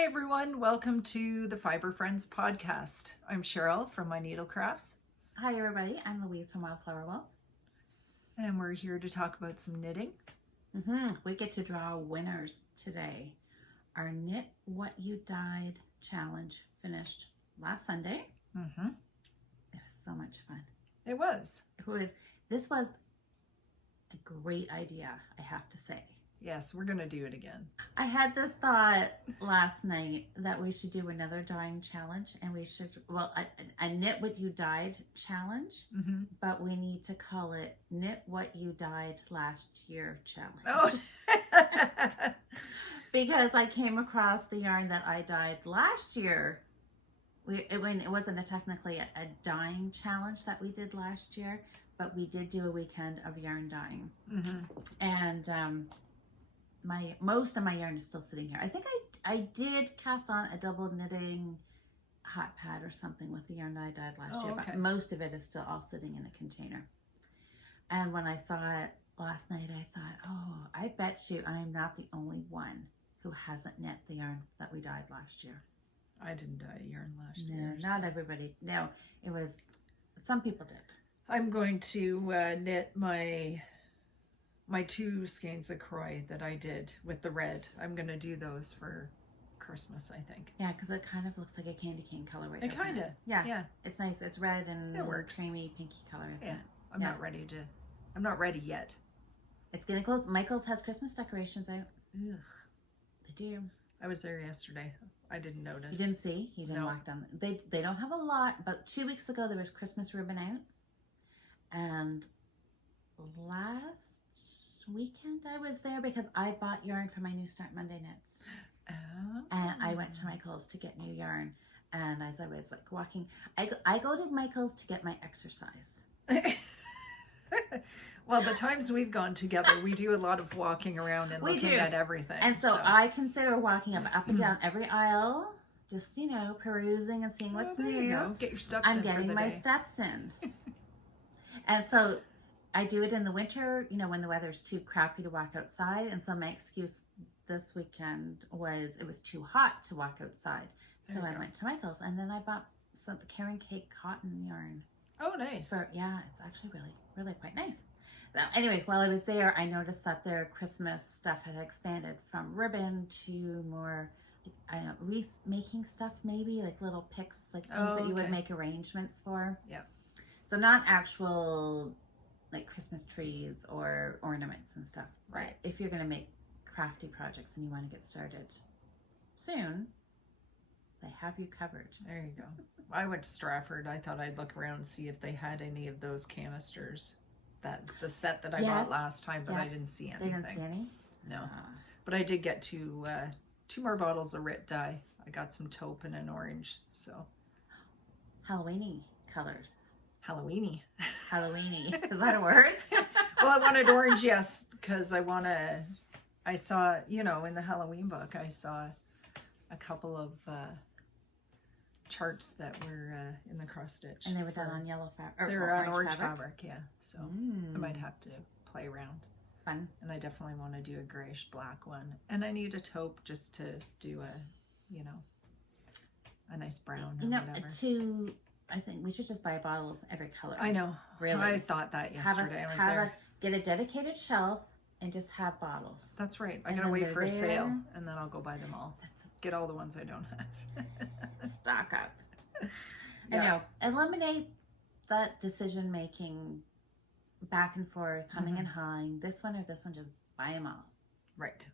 Hi everyone, welcome to the Fibre Friends podcast. I'm Cheryl from My Needle Crafts. Hi everybody, I'm Louise from Wildflower Well. And we're here to talk about some knitting. We get to draw winners today. Our Knit What You Dyed challenge finished last Sunday. It was so much fun. It was. This was a great idea, I have to say. Yes, we're going to do it again. I had this thought last night that we should do another drawing challenge, and we should, a Knit What You Dyed challenge, but we need to call it Knit What You Dyed Last Year challenge. Oh. Because I came across the yarn that I dyed last year. It wasn't technically a dyeing challenge that we did last year, but we did do a weekend of yarn dyeing. And most of my yarn is still sitting here. I think I did cast on a double knitting hot pad or something with the yarn that I dyed last year, but most of it is still all sitting in a container. And when I saw it last night, I thought, oh, I bet you I'm not the only one who hasn't knit the yarn that we dyed last year. I didn't dye yarn last year. No, not everybody. No, it was, some people did. I'm going to knit my two skeins of croy that I did with the red. I'm going to do those for Christmas, I think. Yeah, because it kind of looks like a candy cane colorway. It kind of. Yeah. It's nice. It's red and it works. Creamy pinky color, isn't it? I'm not ready yet. It's getting close. Michael's has Christmas decorations out. Ugh. They do. I was there yesterday. I didn't notice. You didn't see? You didn't walk down. They don't have a lot, but 2 weeks ago there was Christmas ribbon out. And last weekend I was there because I bought yarn for my New Start Monday knits. Oh. And I went to Michael's to get new yarn. And as I was like walking, I go to Michael's to get my exercise. Well, the times we've gone together, we do a lot of walking around and looking at everything. And so I consider walking up and down every aisle, just, perusing and seeing what's new. You go. Get your steps in. I'm getting my steps in. And so I do it in the winter, when the weather's too crappy to walk outside. And so my excuse this weekend was it was too hot to walk outside. So I went to Michael's and then I bought the Karen Cake cotton yarn. Oh, nice. It's actually really, really quite nice. So anyways, while I was there, I noticed that their Christmas stuff had expanded from ribbon to more, wreath making stuff, maybe like little picks, like things that you would make arrangements for. Yeah. So not actual like Christmas trees or ornaments and stuff. Right. But if you're going to make crafty projects and you want to get started soon, they have you covered. There you go. I went to Stratford. I thought I'd look around and see if they had any of those canisters. The set that I bought last time, but I didn't see anything. They didn't see any? No. But I did get two more bottles of Rit dye. I got some taupe and an orange, so. Halloweeny colors. Halloweeny. Halloweeny. Is that a word? Well, I wanted orange, yes, because I saw, in the Halloween book, I saw a couple of charts that were in the cross stitch. And they were done on yellow fabric. They were on orange fabric, yeah. So I might have to play around. Fun. And I definitely want to do a grayish black one. And I need a taupe just to do a nice brown or whatever. I think we should just buy a bottle of every color. I know. Really. I thought that yesterday. I was there. Get a dedicated shelf and just have bottles. That's right. I gotta wait for a sale and then I'll go buy them all. Get all the ones I don't have. Stock up. Yeah. Eliminate that decision making back and forth, humming and hawing. This one or this one, just buy them all. Right.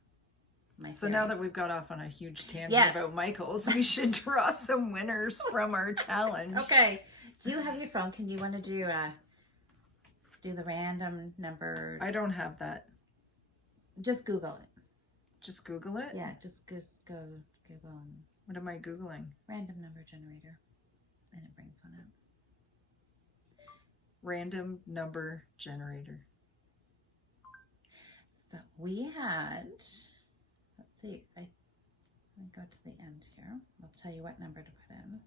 So now that we've got off on a huge tangent about Michael's, we should draw some winners from our challenge. Okay. Do you have your phone? Can you want to do the random number? I don't have that. Just Google it. Just Google it? Yeah, just go Google. What am I Googling? Random number generator. And it brings one up. Random number generator. So we had, let's see, let me go to the end here. I'll tell you what number to put in.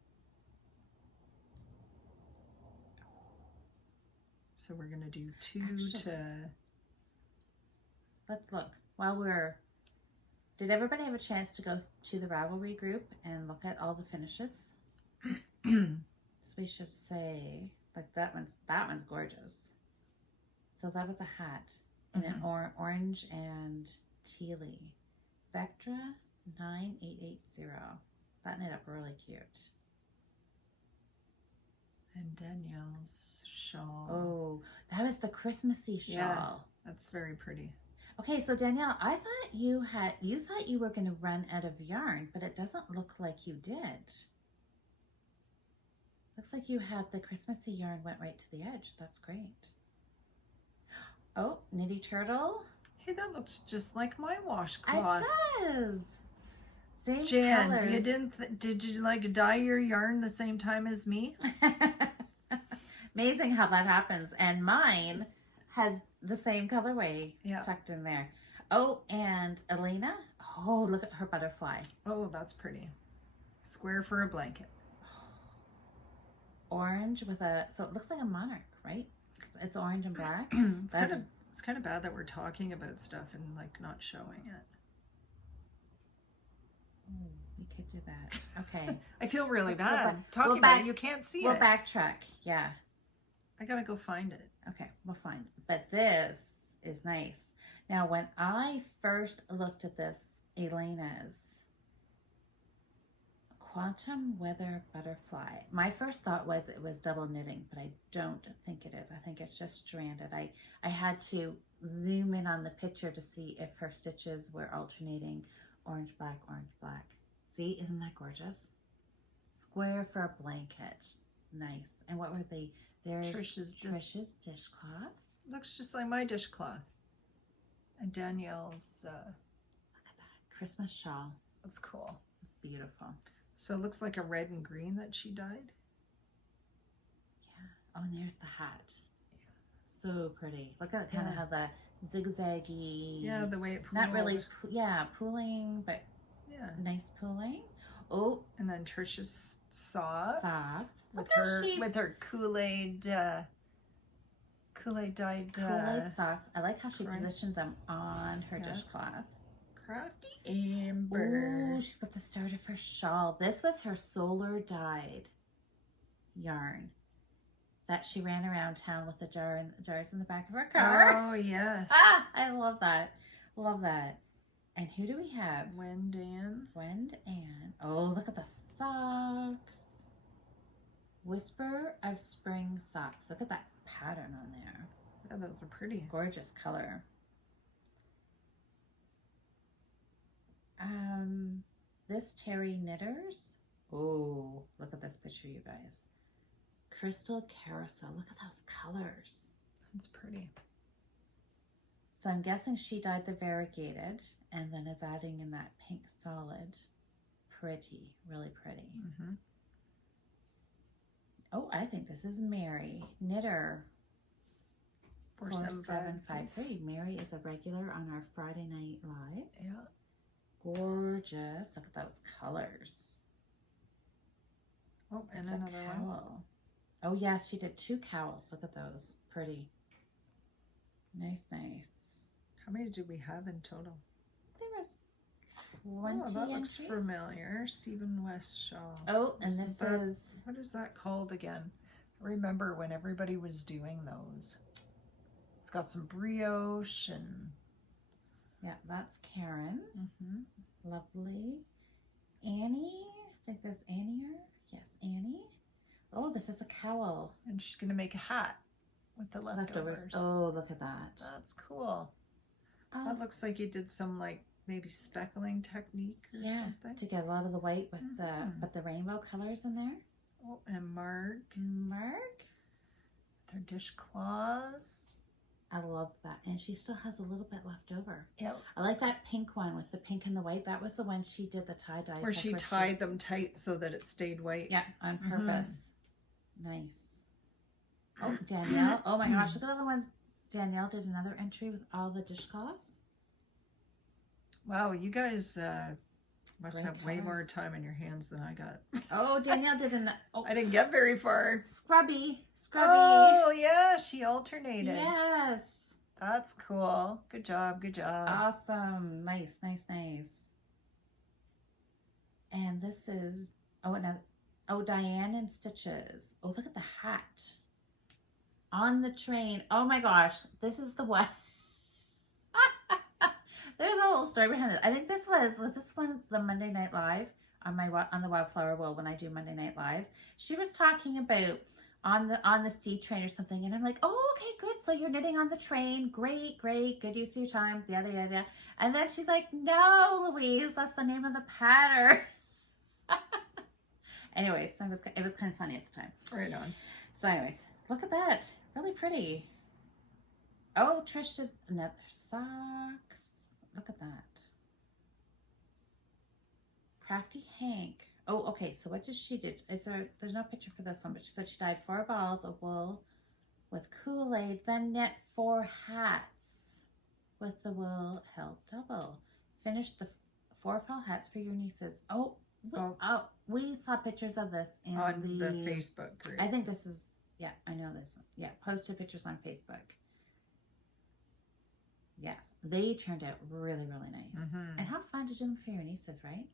So we're going to do two Actually, to... Let's look. While we're Did everybody have a chance to go to the Ravelry group and look at all the finishes? So we should say, like that one's gorgeous. So that was a hat in an orange and tealy. Vectra 9880. That knit up really cute. And Danielle's shawl. Oh, that was the Christmassy shawl. Yeah, that's very pretty. Okay, so Danielle, I thought you thought you were going to run out of yarn, but it doesn't look like you did. Looks like you had the Christmassy yarn went right to the edge. That's great. Oh, Knitty Turtle. Hey, that looks just like my washcloth. It does. Same Jan, colors. did you like dye your yarn the same time as me? Amazing how that happens. And mine has the same colorway tucked in there. Oh, and Elena. Oh, look at her butterfly. Oh, that's pretty. Square for a blanket. Orange with so it looks like a monarch, right? It's orange and black. It's kind of bad that we're talking about stuff and like not showing it. Oh, we could do that. Okay. I feel really Let's bad talking about it. You can't see it. We'll backtrack. Yeah. I gotta go find it. Okay, we'll find it. But this is nice. Now, when I first looked at this, Elena's Quantum Weather Butterfly, my first thought was it was double knitting, but I don't think it is. I think it's just stranded. I had to zoom in on the picture to see if her stitches were alternating orange, black, orange, black. See, isn't that gorgeous? Square for a blanket. Nice. And what were they? There's Trish's dishcloth. Looks just like my dishcloth. And Danielle's look at that Christmas shawl. That's cool. It's beautiful. So it looks like a red and green that she dyed. Yeah. Oh, and there's the hat. So pretty. Look at kind of how the zigzaggy. Yeah, the way it pooled. Not really. Pooling, but nice pooling. Oh, and then Trish's socks. With her Kool-Aid dyed Kool-Aid socks. I like how she positioned them on her dishcloth. Crafty Amber. Oh, she's got the start of her shawl. This was her solar dyed yarn that she ran around town with the jars in the back of her car. Oh yes. Ah, I love that. Love that. And who do we have? Wendan. Oh, look at the socks. Whisper of Spring socks. Look at that pattern on there. Yeah, those are pretty. Gorgeous color. This Terry Knitters. Oh, look at this picture, you guys. Crystal Carousel. Look at those colors. That's pretty. So I'm guessing she dyed the variegated and then is adding in that pink solid. Pretty, really pretty. Mm-hmm. Oh, I think this is Mary. Knitter 4753. Mary is a regular on our Friday night lives. Yeah. Gorgeous. Look at those colors. Oh, and it's another a cowl. Oh, yes, she did 2 cowls. Look at those. Pretty. Nice. How many did we have in total? There was 20 Oh, that looks entries. familiar. Stephen West shawl. Oh, and this is... What is that called again? I remember when everybody was doing those. It's got some brioche and... Yeah, that's Karen. Mm-hmm. Lovely. Annie. I think that's Annie. Yes, Annie. Oh, this is a cowl. And she's going to make a hat with the leftovers. Oh, look at that. That's cool. Oh, that looks like you did some like maybe speckling technique or something. To get a lot of the white with the rainbow colors in there. Oh, and Mark. Their dishcloths. I love that. And she still has a little bit left over. Yep. I like that pink one with the pink and the white. That was the one she did the tie-dye. Where she tied them tight so that it stayed white. Yeah, on purpose. Nice. Oh, Danielle. Oh my gosh, look at all the ones. Danielle did another entry with all the dishcloths. Wow, you guys must Great have way more time in your hands than I got. Oh, Danielle did I didn't get very far. Scrubby. Oh, yeah, she alternated. Yes. That's cool. Good job. Awesome. Nice. And this is, Diane in Stitches. Oh, look at the hat. On the train. Oh my gosh. This is the one. There's a whole story behind it. I think this was this one of the Monday Night Live on the Wildflower World when I do Monday Night Lives. She was talking about on the C train or something, and I'm like, oh, okay, good. So you're knitting on the train. Great, good use of your time. Yada yada. And then she's like, no, Louise, that's the name of the pattern. Anyways, it was kind of funny at the time. Right on. So anyways, look at that. Really pretty. Oh, Trish did another socks. Look at that. Crafty Hank. Oh, okay. So what does she do? There's no picture for this one, but she said she dyed 4 balls of wool with Kool-Aid, then knit 4 hats with the wool held double. Finish the 4 fall hats for your nieces. We saw pictures of this on the Facebook group. I think this is, yeah, I know this one. Yeah, posted pictures on Facebook. Yes, they turned out really, really nice. Mm-hmm. And how fun to do them for your nieces, right?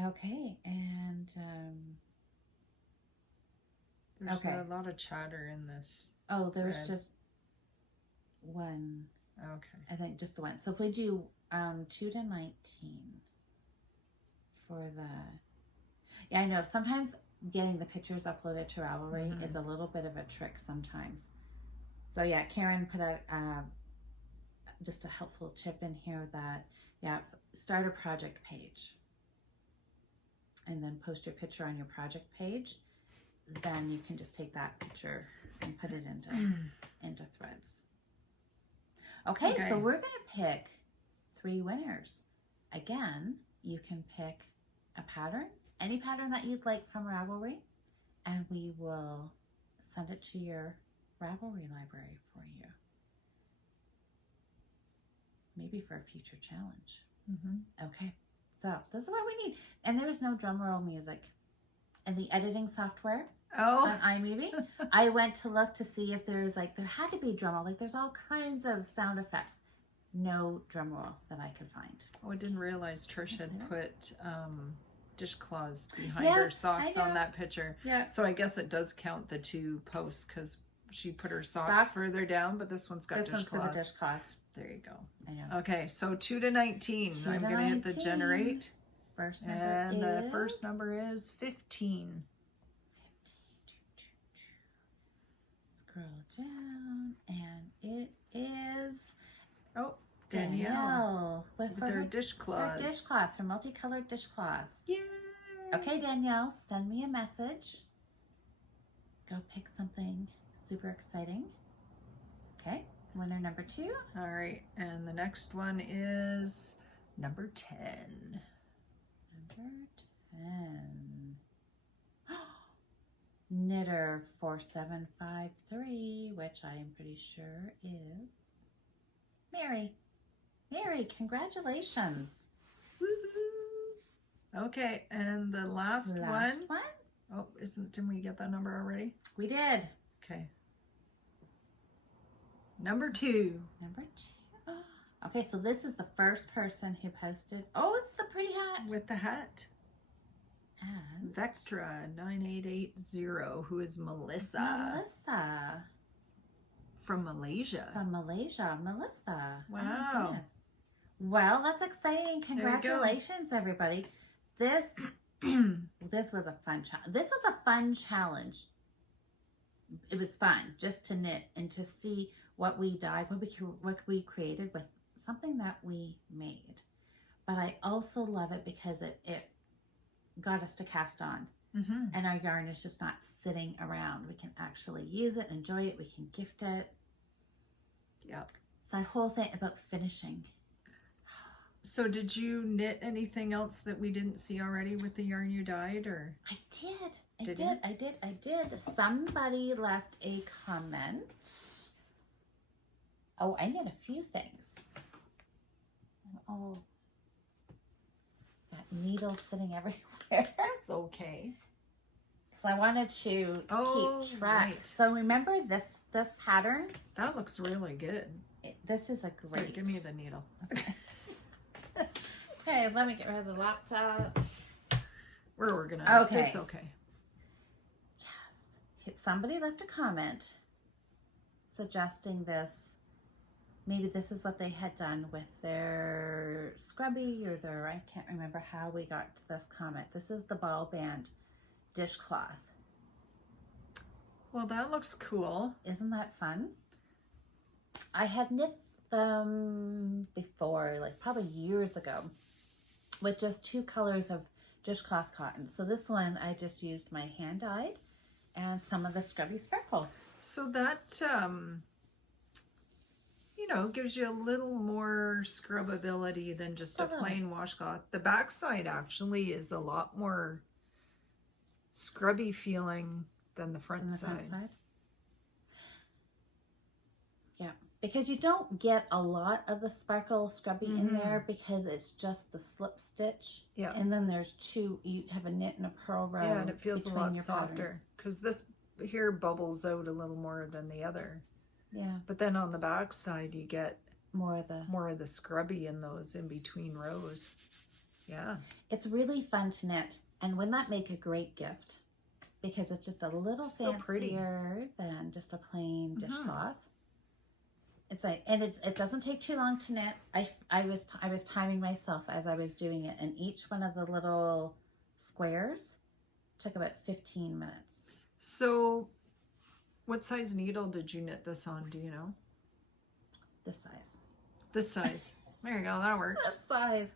Okay, and there's a lot of chatter in this. Oh, there was thread. just one. Okay. I think just the one. So if we do 2 to 19 for the... Yeah, I know. Sometimes getting the pictures uploaded to Ravelry is a little bit of a trick sometimes. So yeah, Karen put just a helpful tip in here that, start a project page and then post your picture on your project page. Then you can just take that picture and put it into threads. Okay, so we're going to pick 3 winners. Again, you can pick a pattern, any pattern that you'd like from Ravelry, and we will send it to your Ravelry library for you. Maybe for a future challenge. Okay, so this is what we need. And there was no drum roll music. In the editing software on iMovie, I went to look to see if there had to be drum roll. Like there's all kinds of sound effects. No drum roll that I could find. Oh, I didn't realize Trish had put dishcloths behind her socks on that picture. Yeah. So I guess it does count the 2 posts because she put her socks further down, but this one's got dishcloths. This one's for the dishcloths. There you go. I know. Okay, so 2 to 19. I'm going to hit the generate. First number the first number is 15. Scroll down, and it is Danielle with her dishcloths. Her dishcloths, her multicolored dishcloths. Yay! Okay, Danielle, send me a message. Go pick something super exciting. Okay, winner number 2. All right, and the next one is number 10. Number 10. Knitter 4753, which I am pretty sure is Mary. Mary, congratulations. Woohoo! Okay, and the last one. Oh, didn't we get that number already? We did. Okay. Number 2. Number 2. Okay, so this is the first person who posted. Oh, it's the pretty hat. With the hat. And Vectra 9880, who is Melissa. Melissa. From Malaysia. From Malaysia. Melissa. Wow. Oh my goodness. Well, that's exciting. Congratulations, everybody. This was a fun challenge. This was a fun challenge. It was fun just to knit and to see what we dyed, what we created with something that we made. But I also love it because it got us to cast on. And our yarn is just not sitting around. We can actually use it, enjoy it, we can gift it. Yep. It's that whole thing about finishing. So did you knit anything else that we didn't see already with the yarn you dyed, or? I did. Somebody left a comment. Oh, I knit a few things. Oh, got needles sitting everywhere. It's okay. Because I wanted to keep track. Right. So remember this pattern? That looks really good. This is a great. Here, give me the needle. Okay. Okay, let me get rid of the laptop. We're organized. Okay. It's okay. Yes. Somebody left a comment suggesting this. Maybe this is what they had done with their scrubby or their, I can't remember how we got to this comment. This is the ball band dishcloth. Well, that looks cool. Isn't that fun? I had knit them before, like probably years ago, with just 2 colors of dishcloth cotton. So this one I just used my hand dyed and some of the Scrubby Sparkle. So that, you know, gives you a little more scrubbability than just a plain washcloth. The backside actually is a lot more scrubby feeling than the front side. Yeah, because you don't get a lot of the sparkle scrubby in there because it's just the slip stitch. Yeah. And then there's 2, you have a knit and a purl row. Yeah, and it feels a lot softer patterns. because this here bubbles out a little more than the other. Yeah. But then on the back side you get more of the scrubby in those in between rows. Yeah. It's really fun to knit, and wouldn't that make a great gift? Because it's just a little So pretty. fancier than just a plain dishcloth. It's like, and it doesn't take too long to knit. I was timing myself as I was doing it, and each one of the little squares took about 15 minutes. So what size needle did you knit this on? Do you know? This size. This size. There you go. That works. This size.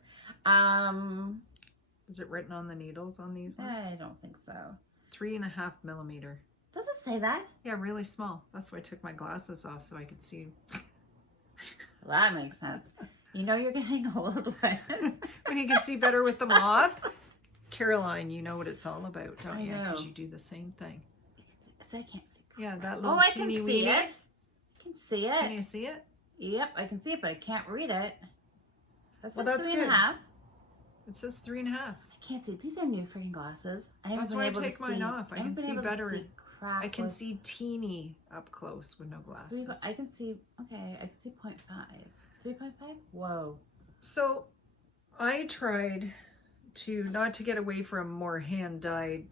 Is it written on the needles on these ones? I don't think so. 3.5 millimeter. Does it say that? Yeah, really small. That's why I took my glasses off so I could see. Well, that makes sense. You know you're getting old when you can see better with them off. Caroline, you know what it's all about, don't you? know. Because you do the same thing. So I can't see. Yeah, that little I can teeny see weeny. it. I can see it. Can you see it? Yep, I can see it, but I can't read it. That's Well, just that's 3.5. It says 3.5. I can't see. These are new freaking glasses. I haven't That's been why I able take to mine see, off. I can haven't been see able to better. see crap I can with- see teeny up close with no glasses. I can see, okay, I can see 0.5. 3.5? Whoa. So I tried to, not to get away from more hand-dyed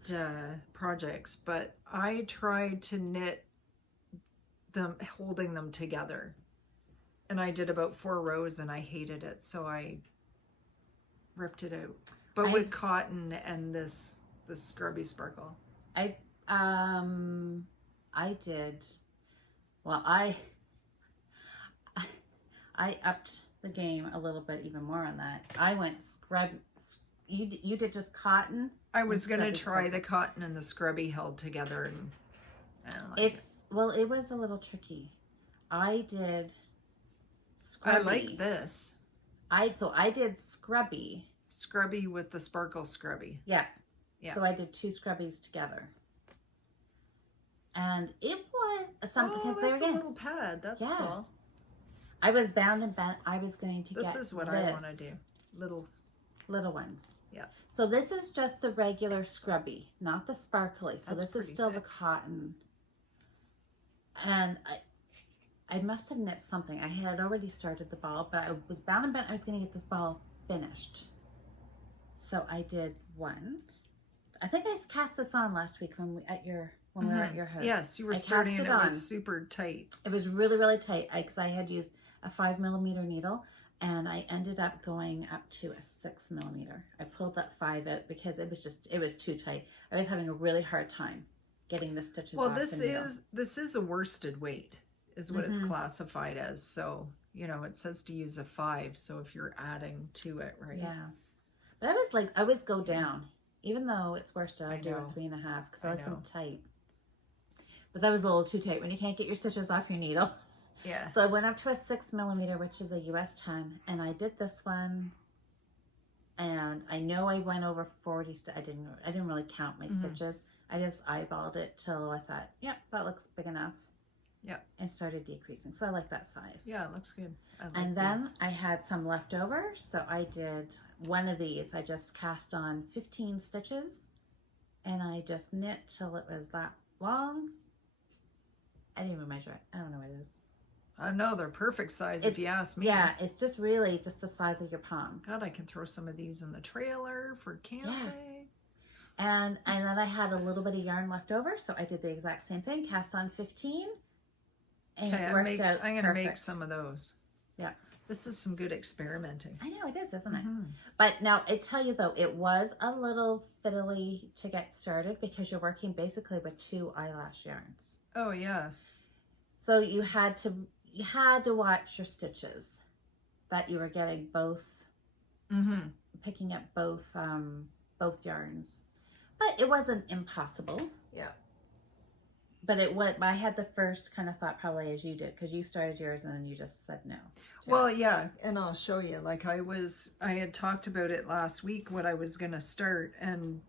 projects, but I tried to knit them, holding them together. And I did about 4 rows and I hated it, so I ripped it out. But with cotton and this Scrubby Sparkle. I did, well, I upped the game a little bit even more on that. I went you did just cotton? I was going to Scrubby try Sparkle. the cotton and the Scrubby held together, and I don't like it. Well, it was a little tricky. I did Scrubby. I like this. So I did Scrubby. Scrubby with the Sparkle Scrubby. Yeah. Yeah. So I did 2 Scrubbies together. And it was something, because that's they're a little pad. That's cool. I was bound and bent. I was going to This get is what I want to do. Little ones. Yeah. So this is just the regular Scrubby, not the sparkly. So That's this is pretty still thick. the cotton. And I must have knit something. I had already started the ball, but I was bound and bent. I was going to get this ball finished. So I did one. I think I cast this on last week when we were at your house. Yes, you were I starting cast and it on. was super tight. It was really, really tight because I had used a 5 millimeter needle, and I ended up going up to a 6 millimeter. I pulled that 5 out because it was too tight. I was having a really hard time getting the stitches off Well, the needle. this is a worsted weight, is what it's classified as. So, you know, it says to use a 5. So if you're adding to it, right? Yeah. But I always go down. Even though it's worsted, I do a 3.5 because I like them tight. But that was a little too tight when you can't get your stitches off your needle. Yeah. So I went up to a 6 millimeter, which is a US 10, and I did this one. And I know I went over 40. I didn't really count my stitches. I just eyeballed it till I thought, yep, that looks big enough. Yep. And started decreasing. So I like that size. Yeah, it looks good. I like And then these. I had some left over, so I did one of these. I just cast on 15 stitches, and I just knit till it was that long. I didn't even measure it. I don't know what it is. I know they're perfect size if you ask me. Yeah, it's just really just the size of your palm. God, I can throw some of these in the trailer for camping. Yeah. And then I had a little bit of yarn left over, so I did the exact same thing. Cast on 15. And Okay, it worked out I'm going to make perfect. some of those. Yeah. This is some good experimenting. I know it is, isn't it? Mm-hmm. But now, I tell you though, it was a little fiddly to get started because you're working basically with 2 eyelash yarns. Oh, yeah. So you had to watch your stitches, that you were getting both, picking up both yarns. But it wasn't impossible. Yeah. But I had the first kind of thought probably as you did, because you started yours and then you just said no. Well, yeah, and I'll show you. Like I had talked about it last week, what I was going to start, and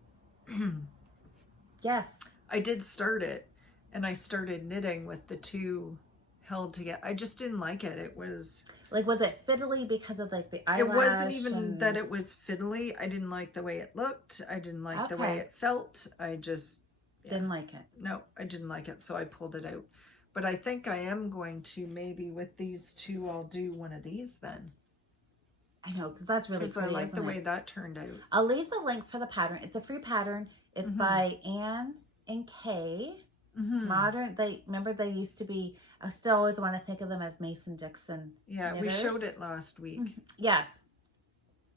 yes, I did start it, and I started knitting with the 2 held together. I just didn't like it. It was it fiddly because of like the eyelash? It wasn't even that it was fiddly. I didn't like the way it looked. I didn't like the way it felt. I just didn't like it. No, I didn't like it, so I pulled it out. But I think I am going to, maybe with these 2, I'll do one of these then. I know, because that's really pretty, I like the way that turned out. I'll leave the link for the pattern. It's a free pattern. It's by Anne and Kay. Modern. They used to be. I still always want to think of them as Mason Dixon. Yeah, knitters. We showed it last week. Yes,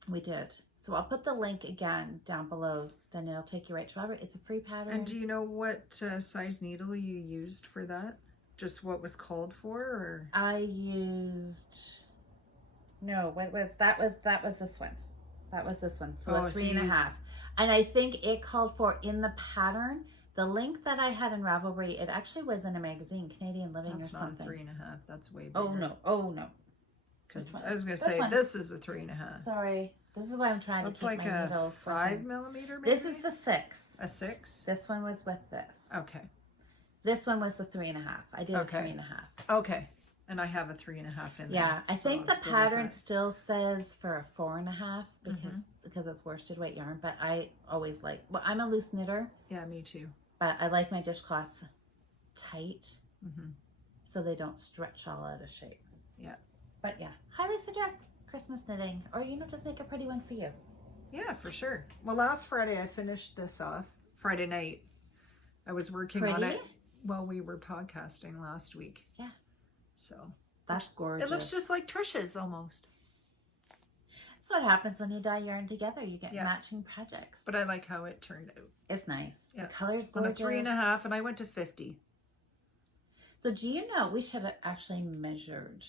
we did. So I'll put the link again down below. Then it'll take you right to it. It's a free pattern. And do you know what size needle you used for that? Just what was called for, or? I used. No, what was that? Was this one? That was this one. So a 3.5. And I think it called for in the pattern. The link that I had in Ravelry, it actually was in a magazine, Canadian Living or something. That's not 3.5. That's way bigger. Oh no. Because I was going to say, this is a 3.5. Sorry. This is why I'm trying to keep like my needles. That's like a 5 millimeter, maybe? This is the 6. A 6? This one was with this. Okay. This one was the 3.5. I did a 3.5. Okay. And I have a 3.5 in there. Yeah, I think the pattern still says for a 4.5 because it's worsted weight yarn. But I always I'm a loose knitter. Yeah, me too. But I like my dishcloths tight so they don't stretch all out of shape. Yeah. But yeah, highly suggest Christmas knitting, or just make a pretty one for you. Yeah, for sure. Well, last Friday I finished this off. Friday night. I was working on it while we were podcasting last week. Yeah. So. That's gorgeous. It looks just like Trisha's almost. That's what happens when you dye yarn together. You get matching projects. But I like how it turned out. It's nice. Yeah. The color's gorgeous. On a 3.5, and I went to 50. So do you know, we should have actually measured.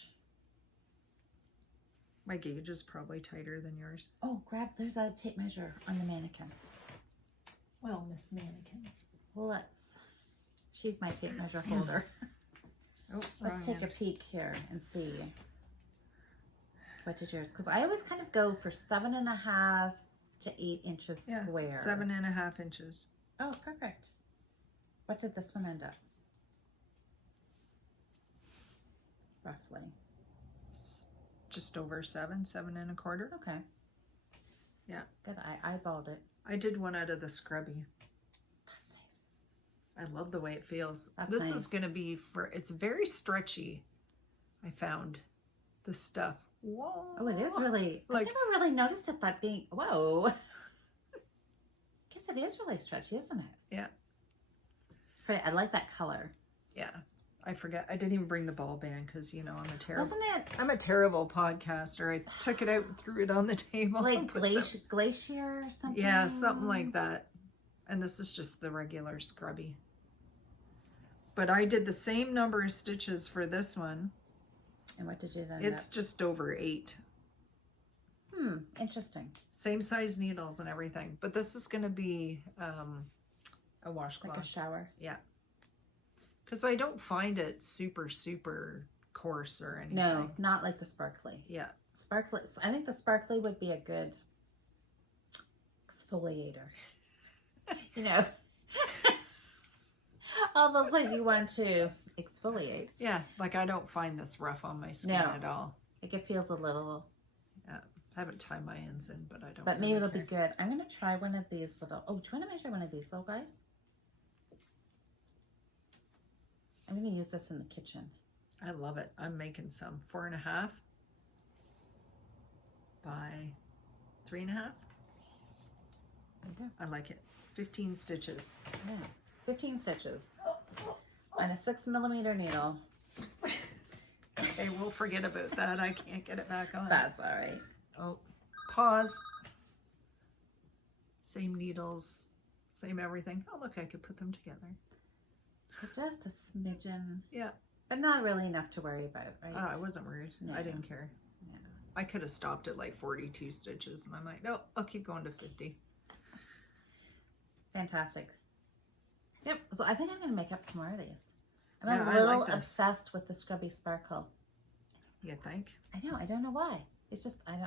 My gauge is probably tighter than yours. Oh, there's a tape measure on the mannequin. Well, Miss Mannequin. Well, she's my tape measure holder. Let's take a peek here and see. What did yours? Because I always kind of go for 7.5 to 8 inches square. 7.5 inches. Oh, perfect. What did this one end up? Roughly. Just over 7 7.25. Okay. Yeah. Good. I eyeballed it. I did one out of the scrubby. That's nice. I love the way it feels. This is going to be it's very stretchy. I found the stuff. Whoa. Oh, it is really, I never really noticed it that being, whoa. Guess it is really stretchy, isn't it? Yeah. It's pretty, I like that color. Yeah. I forget. I didn't even bring the ball band because, I'm a terrible podcaster. I took it out and threw it on the table. Like glacier or something? Yeah, something like that. And this is just the regular scrubby. But I did the same number of stitches for this one. And what did you end It's just over 8. Interesting. Same size needles and everything. But this is going to be a washcloth. Like a shower. Yeah. Because I don't find it super, super coarse or anything. No, not like the sparkly. Yeah. Sparkly. I think the sparkly would be a good exfoliator. All those ways you want to exfoliate. Yeah, like I don't find this rough on my skin at all. Like it feels a little. Yeah, I haven't tied my ends in, but I don't. But maybe it'll be good. I'm gonna try one of these little. Oh, do you want to measure one of these little guys? I'm gonna use this in the kitchen. I love it. I'm making some 4.5 by 3.5. Okay. I like it. 15 stitches. Yeah. 15 stitches on a 6mm needle. Okay, we'll forget about that. I can't get it back on. That's all right. Oh, pause. Same needles, same everything. Oh, look, I could put them together. So just a smidgen. Yeah. But not really enough to worry about, right? Oh, I wasn't worried. No. I didn't care. Yeah. I could have stopped at like 42 stitches, and I'm like, no, I'll keep going to 50. Fantastic. Yep. So I think I'm going to make up some more of these. I'm Yeah, a I little like this. obsessed with the Srubby Sparkle. You think? I know. I don't know why. It's just I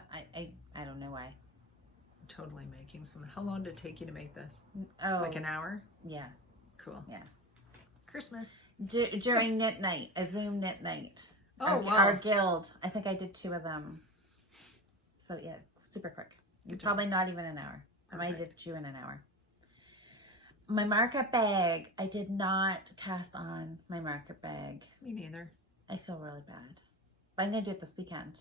don't know why. I'm totally making some. How long did it take you to make this? Oh, Like an hour? yeah. Cool. Yeah. Christmas. During knit night, a Zoom knit night. Oh, wow. Our guild. I think I did 2 of them. So yeah, super quick. Good job. Probably not even an hour. I might Perfect. did 2 in an hour. My market bag. I did not cast on my market bag. Me neither. I feel really bad. But I'm going to do it this weekend.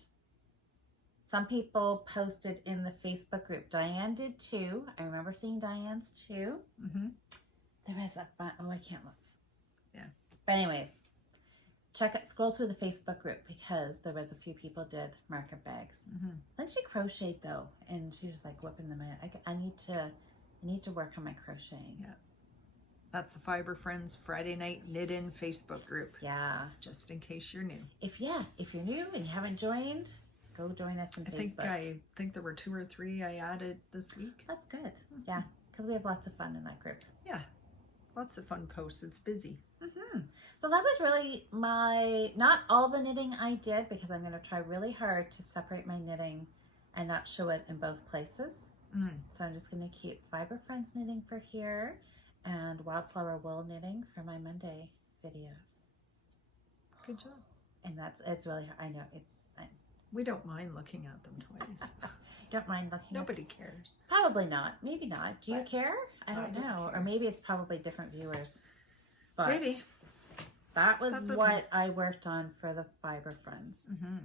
Some people posted in the Facebook group. Diane did too. I remember seeing Diane's too. Mm-hmm. There is a fun, oh, I can't look. Yeah. But anyways, scroll through the Facebook group because there was a few people did market bags. Mm-hmm. Then she crocheted though, and she was like whipping them out. I need to work on my crocheting. Yeah. That's the Fibre Friends Friday Night Knit In Facebook group. Yeah. Just in case you're new. If you're new and you haven't joined, go join us on Facebook. I think there were 2 or 3 I added this week. That's good. Yeah, because we have lots of fun in that group. Yeah. Lots of fun posts. It's busy. Mm-hmm. So that was really not all the knitting I did, because I'm going to try really hard to separate my knitting and not show it in both places. Mm. So I'm just going to keep Fibre Friends knitting for here and Wildflower Wool knitting for my Monday videos. Good job. And it's really, I know, We don't mind looking at them twice. don't mind looking Nobody cares. Probably not. Maybe not. Do you care? I don't don't know. care. Or maybe it's probably different viewers. But Maybe. that was That's okay. what I worked on for the Fibre Friends Mm-hmm.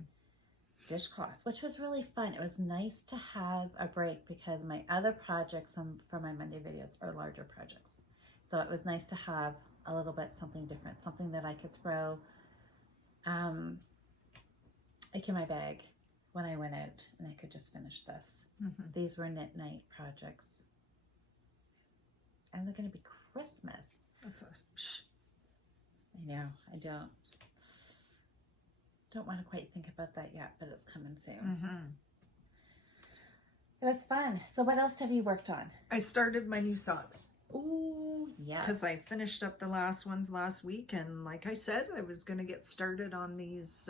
dishcloths, which was really fun. It was nice to have a break because my other projects for my Monday videos are larger projects. So it was nice to have a little bit something different, something that I could throw like in my bag when I went out, and I could just finish this. Mm-hmm. These were knit night projects. And they're going to be Christmas. That's a shh. I know, I don't want to quite think about that yet, but it's coming soon. Mm-hmm. It was fun. So what else have you worked on? I started my new socks. Ooh, yes. Because I finished up the last ones last week, and like I said, I was going to get started on these,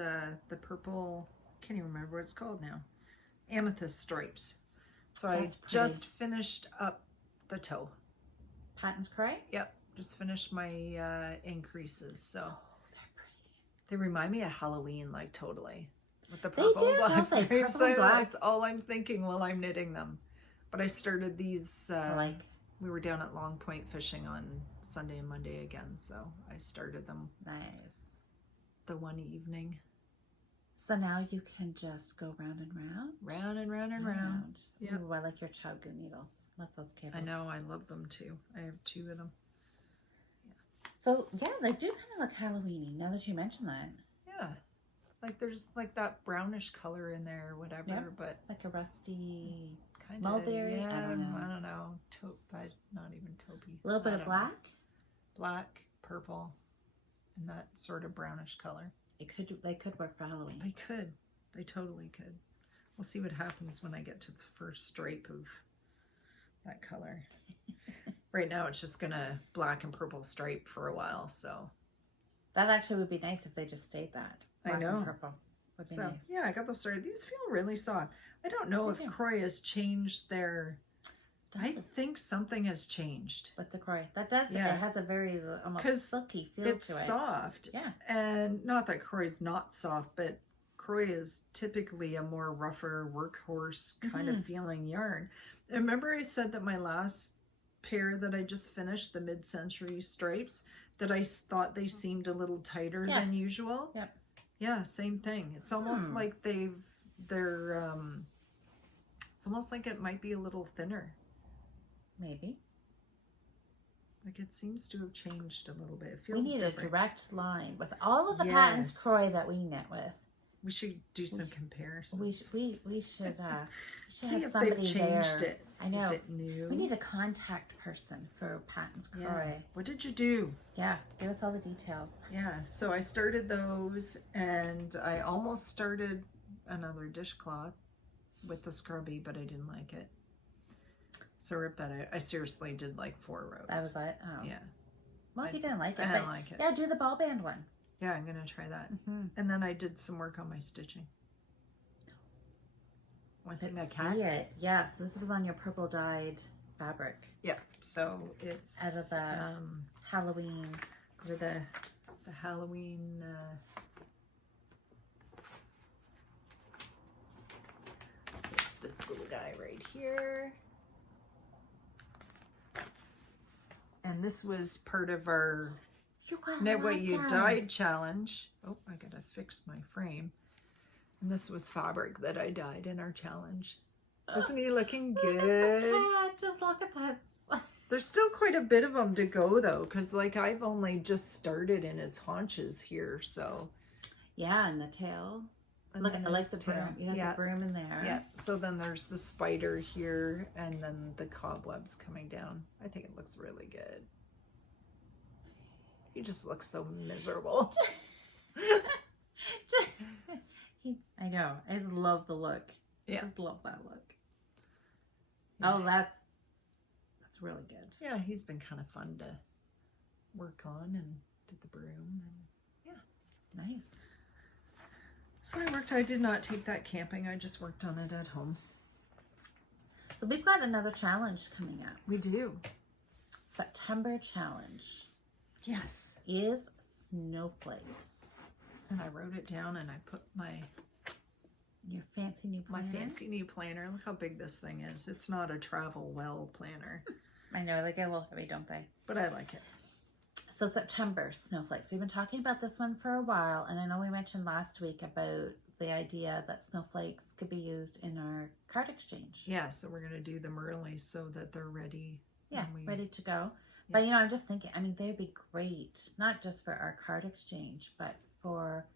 the purple, can't even remember what it's called now, Amethyst Stripes. So That's I pretty. just finished up the toe. Patton's Cry? Yep, just finished my increases. So Oh, they're pretty. they remind me of Halloween, like totally. With the They purple do, and black don't they? stripes. Purple and black. That's all I'm thinking while I'm knitting them. But I started these, Like, we were down at Long Point fishing on Sunday and Monday again. So I started them nice. the one evening. So now you can just go round and round? Round and round and round. Yep. Ooh, I like your Chowgu needles. Love those cables. I know, I love them too. I have 2 of them. So, yeah, they do kind of look Halloween-y now that you mention that. Yeah. Like there's like that brownish color in there or whatever, Yeah. but Like a rusty, kind of mulberry? Yeah, I don't know. I don't know. Taupe, but not even taupey. a little bit I of don't know. black. Black, purple, and that sort of brownish color. They could work for Halloween. They could. They totally could. We'll see what happens when I get to the first stripe of that color. Right now it's just gonna black and purple stripe for a while, so. That actually would be nice if they just stayed that. I Black know. and purple would be So nice. yeah, I got those started. These feel really soft. I don't know if They do. Croy has changed their. I Does it? think something has changed. With the Croy. That does, Yeah. it has a very 'Cause almost silky feel It's to it. soft, Yeah. and not that Croy's not soft, but Croy is typically a more rougher workhorse kind of feeling yarn. And remember I said that my last pair that I just finished, the mid-century stripes, that I thought they seemed a little tighter Yes. than usual? Yep. Yeah, same thing. It's almost like they're it's almost like it might be a little thinner. Maybe. Like it seems to have changed a little bit. It feels We need different. a direct line with all of the patterns Croy that we knit with. We should do some comparisons. We should see have if somebody they've changed there. it. I know. Is it new? We need a contact person for Patents Croy. Yeah. What did you do? Yeah, give us all the details. Yeah, so I started those, and I almost started another dishcloth with the scrubby, but I didn't like it. So I ripped that out. I seriously did like 4 rows. That was it? Oh. Yeah. Well, if you didn't like it. I didn't like it. Yeah, do the ball band one. Yeah, I'm going to try that. Mm-hmm. And then I did some work on my stitching. Want to see my cat? See it. Yes, this was on your purple dyed fabric. Yeah, so it's out of the Halloween. Or the Halloween so it's this little guy right here. And this was part of our Knit What You Dyed challenge. Oh, I gotta fix my frame. And this was fabric that I dyed in our challenge. Isn't he looking good? Just look at that. There's still quite a bit of them to go though, because like I've only just started in his haunches here, so. Yeah, and the tail. And look, I like the tail. broom. You got the broom in there. Yeah, so then there's the spider here, and then the cobwebs coming down. I think it looks really good. He just looks so miserable. I know. I just love the look. Yeah. I just love that look. Yeah. Oh, that's really good. Yeah, he's been kind of fun to work on, and did the broom, and yeah. Nice. So I did not take that camping, I just worked on it at home. So we've got another challenge coming up. We do. September challenge. Yes. Is Snowflakes. And I wrote it down, and I put your fancy new planner. My fancy new planner. Look how big this thing is. It's not a travel well planner. I know, they get a little heavy, don't they? But I like it. So September, Snowflakes. We've been talking about this one for a while, and I know we mentioned last week about the idea that snowflakes could be used in our card exchange. Yeah, so we're going to do them early so that they're ready. Yeah, ready to go. Yeah. But, you know, I'm just thinking, I mean, they'd be great, not just for our card exchange, but for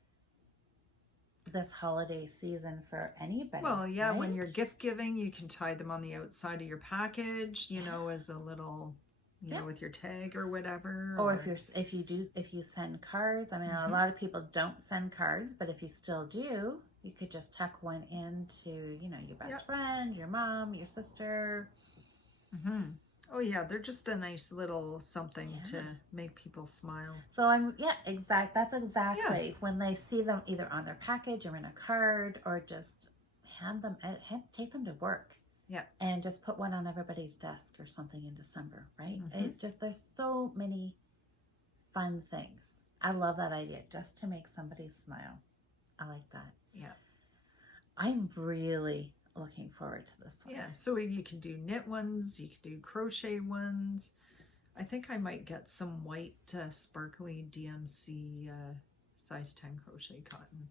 this holiday season for anybody. Well, yeah, right? when you're gift giving, you can tie them on the outside of your package, you know, as a little, you know, with your tag or whatever. Or if you send cards. I mean, a lot of people don't send cards, but if you still do, you could just tuck one into, you know, your best friend, your mom, your sister. Oh yeah, they're just a nice little something to make people smile. So that's exactly when they see them either on their package or in a card, or just take them to work. Yeah. And just put one on everybody's desk or something in December, right? There's so many fun things. I love that idea, just to make somebody smile. I like that. Yeah. I'm really looking forward to this one. Yeah, so you can do knit ones, you can do crochet ones. I think I might get some white sparkly DMC size 10 crochet cotton,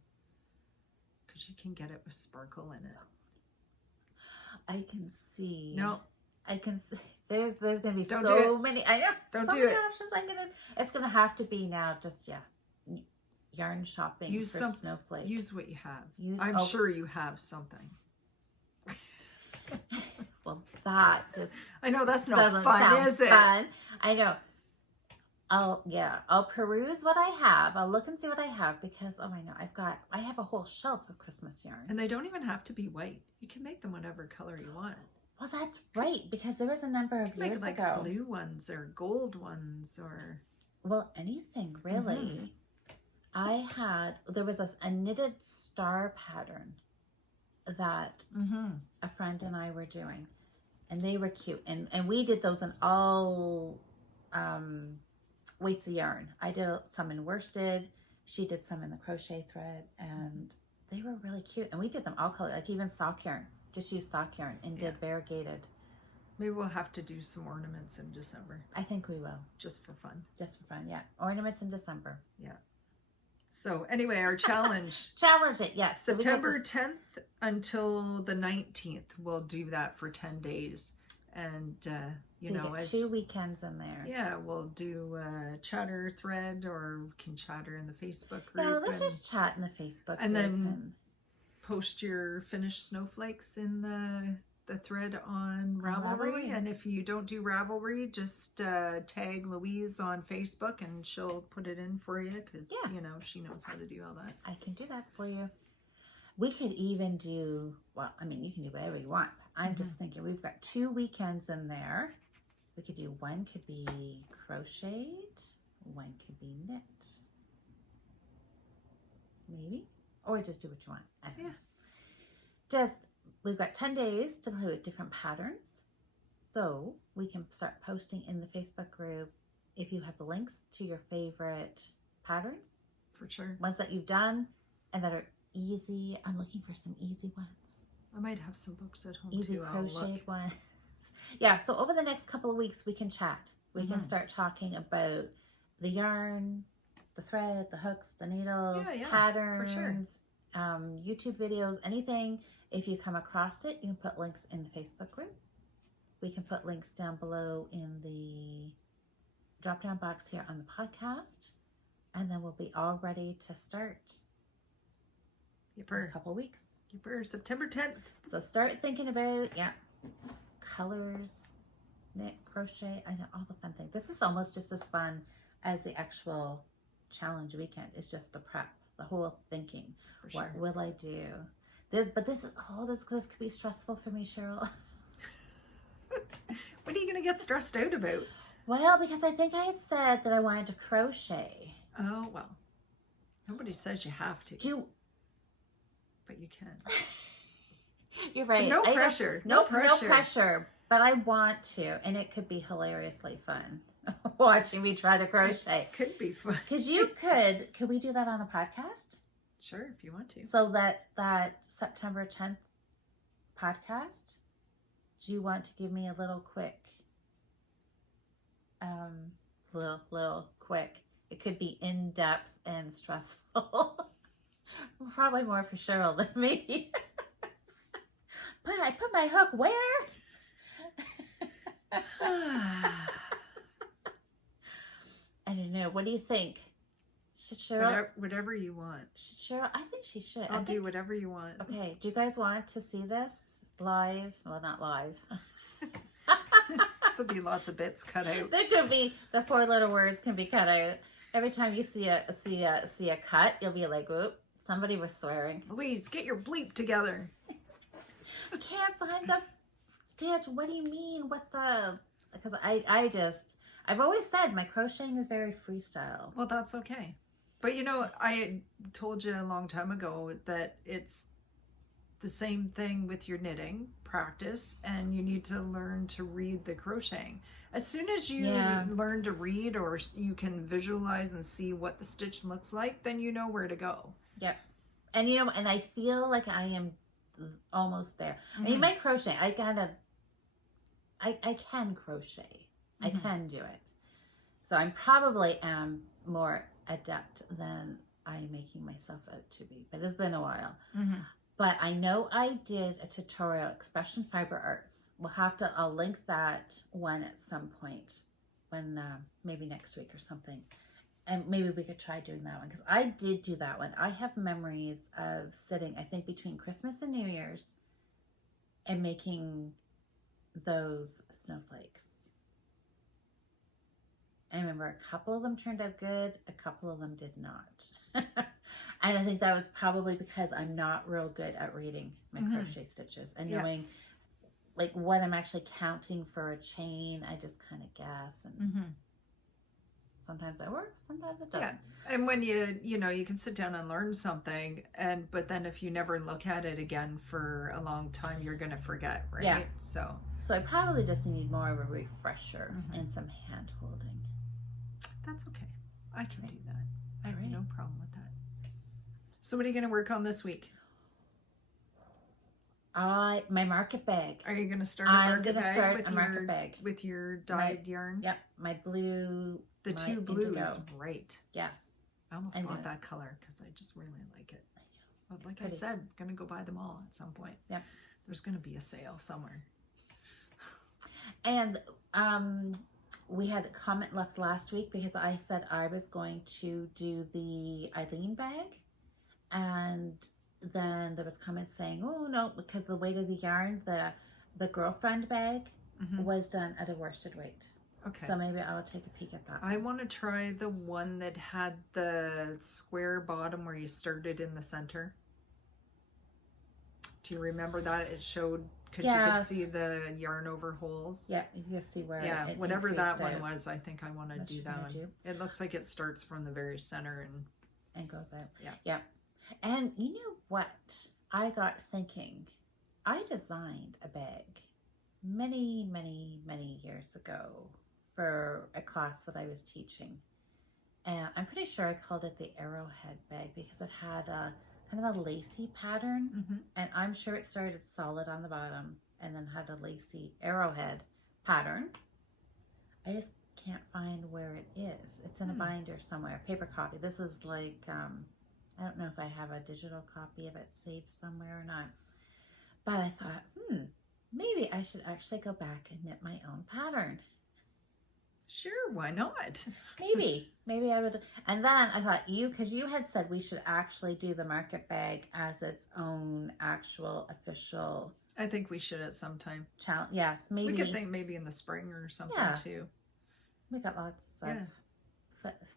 because you can get it with sparkle in it. I can see. No. I can see. There's gonna be Don't so many. I know. Don't so do many it. options. It's gonna have to be now. Just yarn shopping Use for snowflakes. Use what you have. I'm sure you have something. Well, that just. I know that's not fun, is it? Fun. I know. I'll peruse what I have. I'll look and see what I have, because I have a whole shelf of Christmas yarn. And they don't even have to be white. You can make them whatever color you want. Well, that's right, because there was a number of years like ago. Blue ones or gold ones or. Well, anything really. There was a knitted star pattern that a friend and I were doing, and they were cute, and we did those in all weights of yarn. I did some in worsted, she did some in the crochet thread, and they were really cute, and we did them all color, like even sock yarn, just used sock yarn and did variegated. Maybe we'll have to do some ornaments in December. I think we will. Just for fun. Just for fun, yeah. Ornaments in December. Yeah. So anyway, our challenge. Challenge it, yes. So September 10th until the 19th. We'll do that for 10 days. And, you know, get 2 weekends in there. Yeah, we'll do a chatter thread, or we can chatter in the Facebook group. No, let's just chat in the Facebook and group. Then post your finished snowflakes in the thread on Ravelry. And if you don't do Ravelry, just tag Louise on Facebook and she'll put it in for you, because, you know, she knows how to do all that. I can do that for you. We could even do, well, I mean, you can do whatever you want. I'm just thinking we've got 2 weekends in there. We could do, one could be crocheted, one could be knit. Maybe. Or just do what you want. I don't know. We've got 10 days to play with different patterns. So we can start posting in the Facebook group if you have the links to your favorite patterns. For sure. Ones that you've done and that are easy. I'm looking for some easy ones. I might have some books at home easy too. crochet ones. Yeah, so over the next couple of weeks we can chat. We can start talking about the yarn, the thread, the hooks, the needles, patterns, for sure. YouTube videos, anything. If you come across it, you can put links in the Facebook group. We can put links down below in the drop-down box here on the podcast. And then we'll be all ready to start in a couple of weeks. September 10th. So start thinking about, colors, knit, crochet, I know, all the fun things. This is almost just as fun as the actual challenge weekend. It's just the prep, the whole thinking. What will I do? But this could be stressful for me, Cheryl. What are you going to get stressed out about? Well, because I think I had said that I wanted to crochet. Oh, well. Nobody says you have to. But you can. You're right. But no pressure. No pressure. But I want to, and it could be hilariously fun watching me try to crochet. It could be fun. Because you could we do that on a podcast? Sure, if you want to. So that's that September 10th podcast. Do you want to give me a little quick, little quick? It could be in-depth and stressful. Probably more for Cheryl than me. But I put my hook where? I don't know. What do you think? Should Cheryl? Whatever you want. Should Cheryl? I think she should. I'll do whatever you want. Okay. Do you guys want to see this live? Well, not live. There'll be lots of bits cut out. There could be, the 4 little words can be cut out. Every time you see a cut, you'll be like, "Oop, somebody was swearing." Louise, get your bleep together. I can't find the stitch. What do you mean? What's the? Because I've always said my crocheting is very freestyle. Well, that's okay. But you know, I told you a long time ago that it's the same thing with your knitting practice, and you need to learn to read the crocheting. As soon as you learn to read, or you can visualize and see what the stitch looks like, then you know where to go. Yep. And you know, and I feel like I am almost there. I mean, my crochet, I can crochet. I can do it. So I probably am more adept than I'm making myself out to be. But it's been a while. But I know I did a tutorial, Expression Fiber Arts. I'll link that one at some point, when maybe next week or something. And maybe we could try doing that one, because I did do that one. I have memories of sitting, I think, between Christmas and New Year's and making those snowflakes. I remember a couple of them turned out good, a couple of them did not. And I think that was probably because I'm not real good at reading my crochet stitches and knowing like what I'm actually counting for a chain. I just kind of guess, and sometimes it works, sometimes it doesn't. Yeah. And when you can sit down and learn something, but then if you never look at it again for a long time, you're going to forget, right? Yeah. So I probably just need more of a refresher and some hand holding. That's okay. I can do that. I have no problem with that. So what are you going to work on this week? My market bag. Are you going to start a market bag? Start a market bag with your dyed yarn? Yep, my blue. The 2 blues, indigo. right? Yes, I almost I'm bought gonna- that color because I just really like it. But like I pretty. said, gonna go buy them all at some point. Yep. There's gonna be a sale somewhere. And we had a comment left last week because I said I was going to do the Eileen bag, and then there was comments saying, oh no, because the weight of the yarn, the girlfriend bag was done at a worsted weight. Okay. So maybe I'll take a peek at that. I want to try the one that had the square bottom where you started in the center. Do you remember that? It showed, because you could see the yarn over holes. Yeah, you can see where it whatever that increased one out. was, I think I want to What do you that gonna one. do? It looks like it starts from the very center And goes out. Yeah. Yeah. And you know what? I got thinking. I designed a bag many, many, many years ago for a class that I was teaching. And I'm pretty sure I called it the Arrowhead bag because it had a kind of a lacy pattern. And I'm sure it started solid on the bottom and then had a lacy arrowhead pattern. I just can't find where it is. It's in a binder somewhere, paper copy. This was like, I don't know if I have a digital copy of it saved somewhere or not. But I thought, maybe I should actually go back and knit my own pattern. Sure, why not? Maybe I would. And then I thought because you had said we should actually do the market bag as its own actual official. I think we should at some time. Challenge. Yes, maybe. We could think maybe in the spring or something too. We got lots of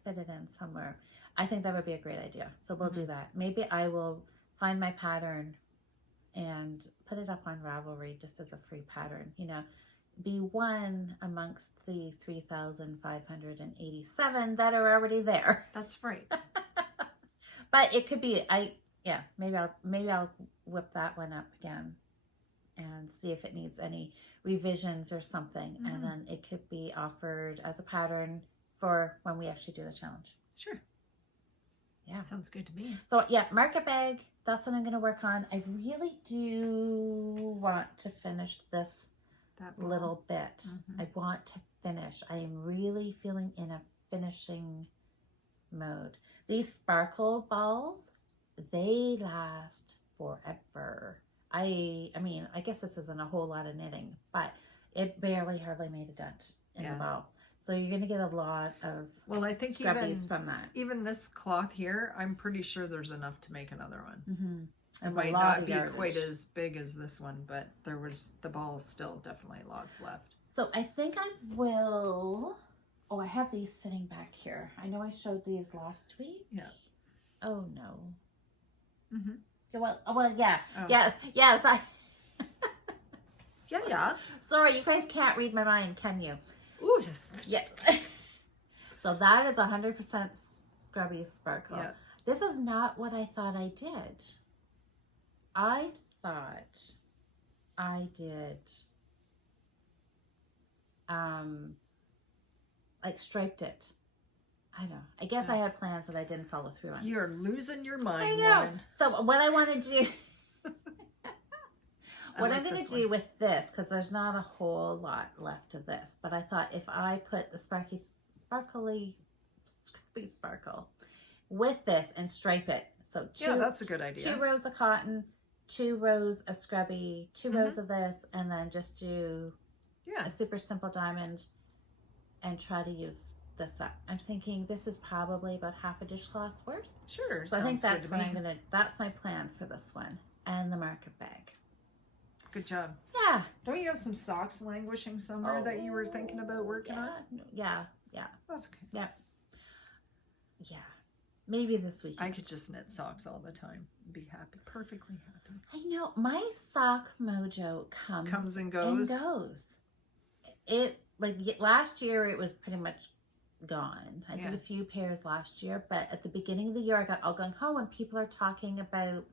fitted in somewhere. I think that would be a great idea. So we'll do that. Maybe I will find my pattern and put it up on Ravelry just as a free pattern. You know, be one amongst the 3,587 that are already there. That's right. But it could be, maybe I'll whip that one up again and see if it needs any revisions or something. And then it could be offered as a pattern for when we actually do the challenge. Sure. Yeah. Sounds good to me. So yeah, market bag, that's what I'm going to work on. I really do want to finish this little bit. I want to finish. I am really feeling in a finishing mode. These sparkle balls, they last forever. I mean, I guess this isn't a whole lot of knitting, but it hardly made a dent in the ball. So you're going to get a lot of I think scrubbies from that. Even this cloth here, I'm pretty sure there's enough to make another one. It There's might a lot not of be yardage. quite as big as this one, but the ball's still definitely lots left. So I think I will, I have these sitting back here. I know I showed these last week. Yeah. Oh no. Oh. Yes. Yeah. Sorry, you guys can't read my mind, can you? Ooh, Yeah. So that is 100% Scrubby Sparkle. Yeah. This is not what I thought I did. I thought I did like striped it. I know. I guess I had plans that I didn't follow through on. You're losing your mind, I know. woman. So what I want to do, what I I'm like going this to do one. with this, because there's not a whole lot left of this, but I thought if I put the Scrubby Sparkle with this and stripe it. So that's a good idea. 2 rows of cotton, 2 rows of scrubby, 2 rows of this, and then just do a super simple diamond and try to use this up. I'm thinking this is probably about half a dishcloth's worth. Sure. So I think that's what what that's my plan for this one. And the market bag. Good job. Yeah. Don't you have some socks languishing somewhere that you were thinking about working on? Yeah. That's okay. Yeah. Maybe this week. I could just knit socks all the time and be happy, perfectly happy. I know my sock mojo comes and goes. It last year it was pretty much gone. I did a few pairs last year, but at the beginning of the year I got all gung ho, and people are talking about,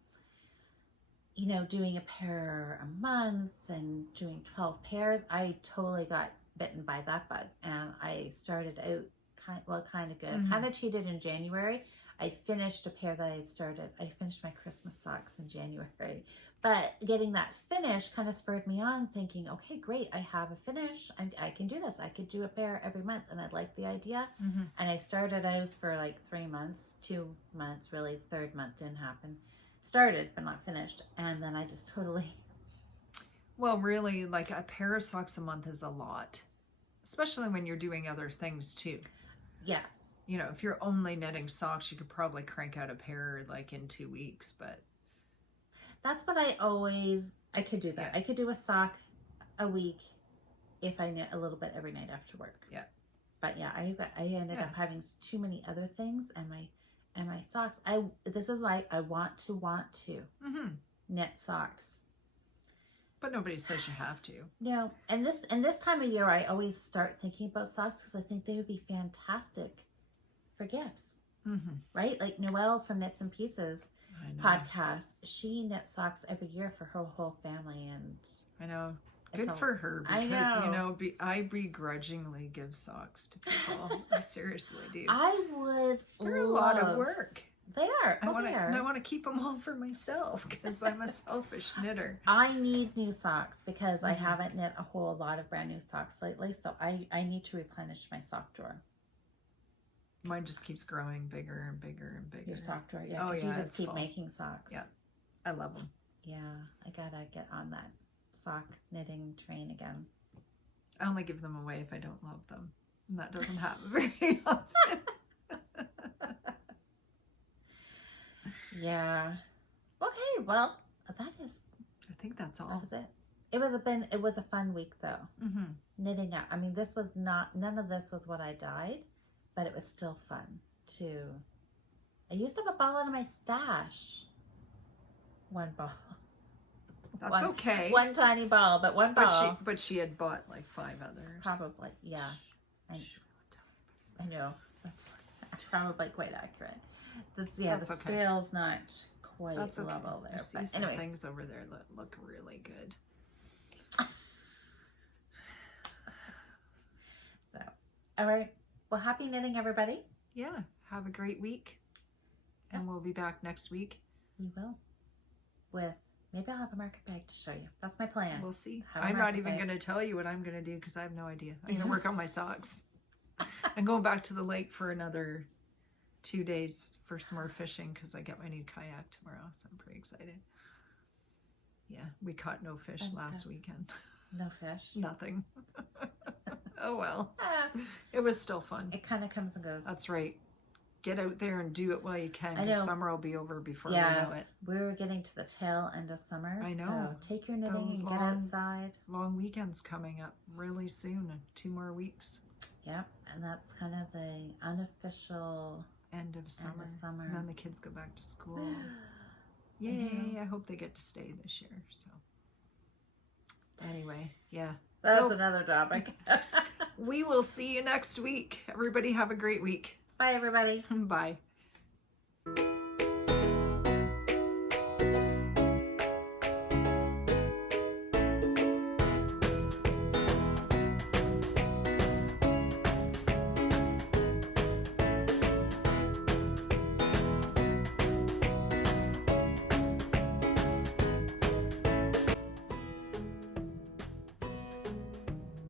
you know, doing a pair a month and doing 12 pairs. I totally got bitten by that bug, and I started out kind of good. Kind of cheated in January. I finished a pair that I had started. I finished my Christmas socks in January. But getting that finish kind of spurred me on, thinking, okay, great, I have a finish. I can do this. I could do a pair every month. And I liked the idea. Mm-hmm. And I started out for like 3 months, 2 months, really. Third month didn't happen. Started, but not finished. And then I just totally... Well, really, like a pair of socks a month is a lot, especially when you're doing other things too. Yes. You know, if you're only knitting socks, you could probably crank out a pair like in 2 weeks, but... That's what I could do that. Yeah. I could do a sock a week if I knit a little bit every night after work. Yeah. But yeah, I ended up having too many other things, and my socks. This is why I want to Mm-hmm. knit socks. But nobody says you have to. No, and this time of year, I always start thinking about socks because I think they would be fantastic for gifts. Mm-hmm. Right? Like Noelle from Knits and Pieces I know. podcast, she knits socks every year for her whole family, and I know. Good for her, I because know. you know, I begrudgingly give socks to people. I seriously do. I would. They're a lot of work. They are. I They want to keep them all for myself because I'm a selfish knitter. I need new socks because I haven't knit a whole lot of brand new socks lately, so I need to replenish my sock drawer. Mine just keeps growing bigger and bigger and bigger. Your sock drawer, yeah. Oh, 'Cause yeah, you just it's keep full. making socks. Yeah. I love them. Yeah, I gotta get on that sock knitting train again. I only give them away if I don't love them. And that doesn't happen very often. Yeah. Okay, well, that is. I think that's all. That was it. It was a fun week though. Mm-hmm. Knitting out. I mean, this was not. None of this was what I dyed, but it was still fun to. I used up a ball out of my stash. One ball. That's okay. One tiny ball, but one ball. But she had bought like 5 others. Probably, yeah. I know. That's probably quite accurate. That's the okay. scale's not quite That's okay. level there. I see But some anyways, things over there that look really good. So, all right. Well, happy knitting, everybody. Yeah. Have a great week. And we'll be back next week. We will. With maybe I'll have a market bag to show you. That's my plan. We'll see. Have a I'm not market even bag. going to tell you what I'm going to do because I have no idea. I'm going to work on my socks. I'm going back to the lake for another 2 days for some more fishing because I get my new kayak tomorrow. So I'm pretty excited. Yeah, we caught no fish last weekend. No fish. Nothing. Oh well. Ah, It was still fun. it kind of comes and goes. That's right. Get out there and do it while you can. I 'Cause know. summer will be over before we Yes, know it. we're getting to the tail end of summer. I know. So take your knitting and get long- outside. Long weekend's coming up really soon. 2 more weeks. Yep, and that's kind of the unofficial End of summer. summer. And then the kids go back to school. I Yay. know. I hope they get to stay this year. So anyway, yeah. That's So- another topic. We will see you next week. Everybody have a great week. Bye, everybody. Bye.